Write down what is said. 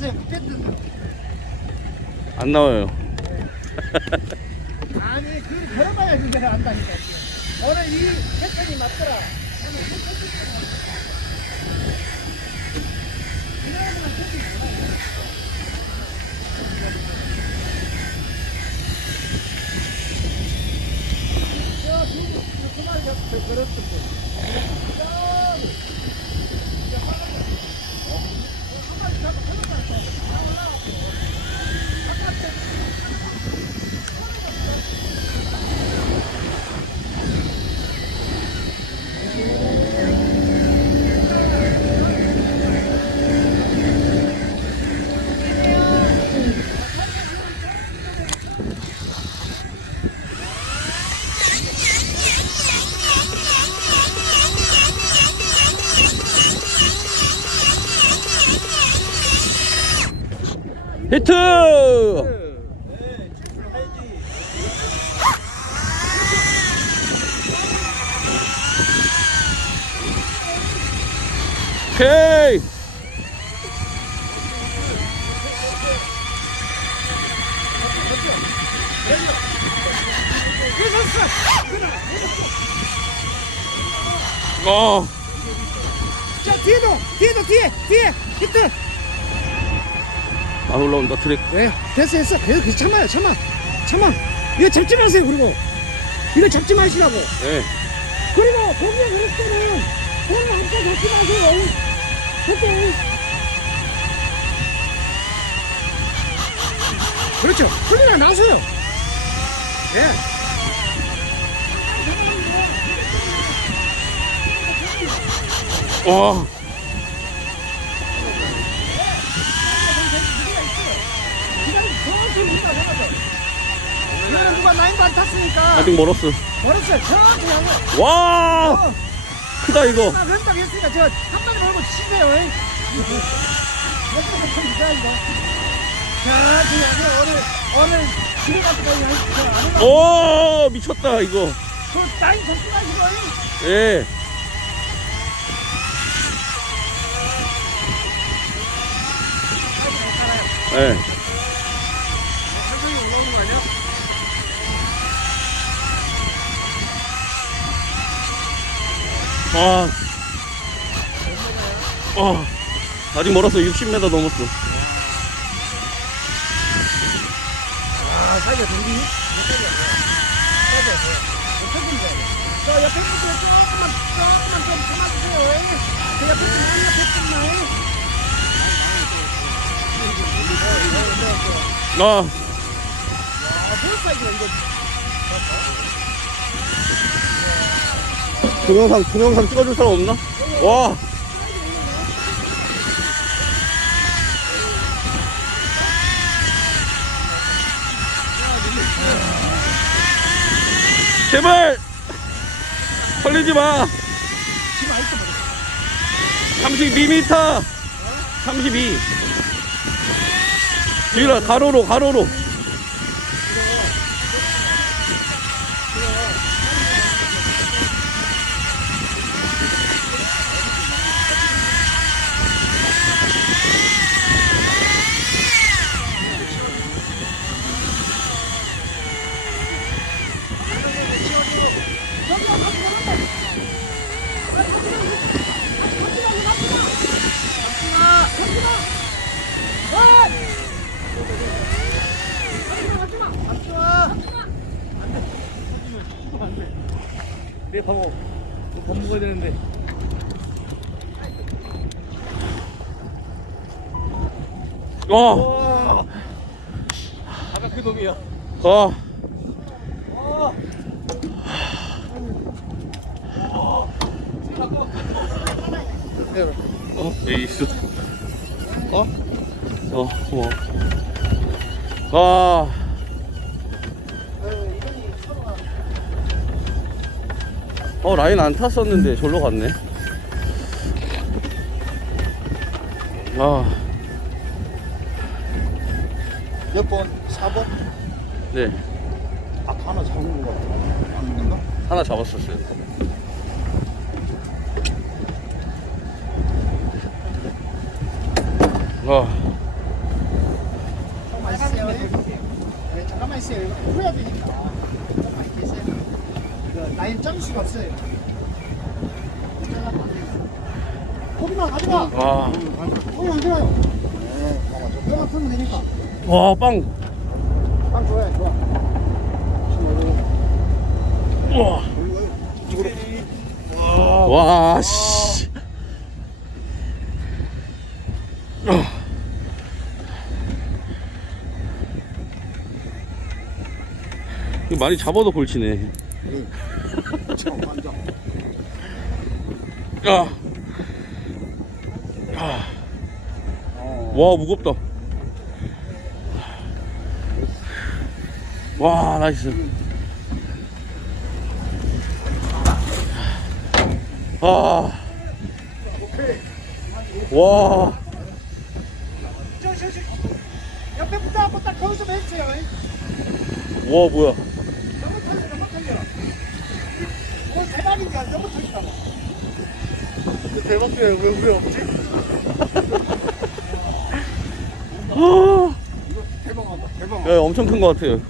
나오세요. 뺐든. 안 나와요. 아니, 그 걸어봐야 그게 안다니까. 오늘 이 패턴이 맞더라. 저 뒤에 그 거. 히트! 오케이! 어, 자, 뒤에도, 뒤에도, 뒤에, 뒤에, 히트. 안 올라온다, 트랙. 네, 됐어, 됐어. 계속 계속 참아요, 참아. 참아. 이거 잡지 마세요, 그리고. 이거 잡지 마시라고. 네. 그리고 거기에 그럴 때는 손을 한자 잡지 마세요. 그때. 그렇죠. 흘리나 나서요. 예. 와, 기다리고 천천히 흘러 내려가죠. 이거는 누가 안 탔으니까. 아직 멀었어. 멀었어요. 천천히 하고. 와! 어. 크다, 이거. 나 그런다고 했으니까 저 한 마리 몰고 치세요. 이거. 오늘 오늘 집에. 오, 미쳤다, 이거. 그? 예. 예. 아. 아. 아직 멀었어. 60m 넘었어. 아, 사이가 동기? 저 옆에 분들 조금만, 조금만 좀 참아주세요. 그 옆에 분, 맨 옆에 분만. 아. 아, 볼 사이즈가 이거. 동영상, 동영상 찍어줄 사람 없나? 와. 제발! 걸리지 마! 지금 아직도 모르겠어. 32m! 32! 뒤라 가로로, 가로로. 내 바보. 밥 먹어야 되는데. 와, 와. 아까 그 놈이야. 와. 어, 여기 있어. 어? 어, 고마워. 와. 어, 라인 안 탔었는데 절로 갔네. 아, 몇 번? 4번? 네. 아까 하나 잡은 것 같아. 아닌가? 하나 잡았었어요. 와. 있어요. 풀어야 되니까. 좀 많이 계세요. 그 라인 점 수가 없어요. 고기만 가져가. 와, 고기 안 들어요. 너만 풀면 되니까. 와, 빵. 딱 좋아요, 좋아. 우와. 와, 씨. 어. 이거 많이 잡아도 골치네. 아. 아. 와, 무겁다. 와, 나이스. 아. 와. 와, 뭐야. 이건 대박이야, 너무 털리다고. 대박이야. 왜 우리 없지? 아. 대박한다. 대박. 야, 엄청 큰것 같아요.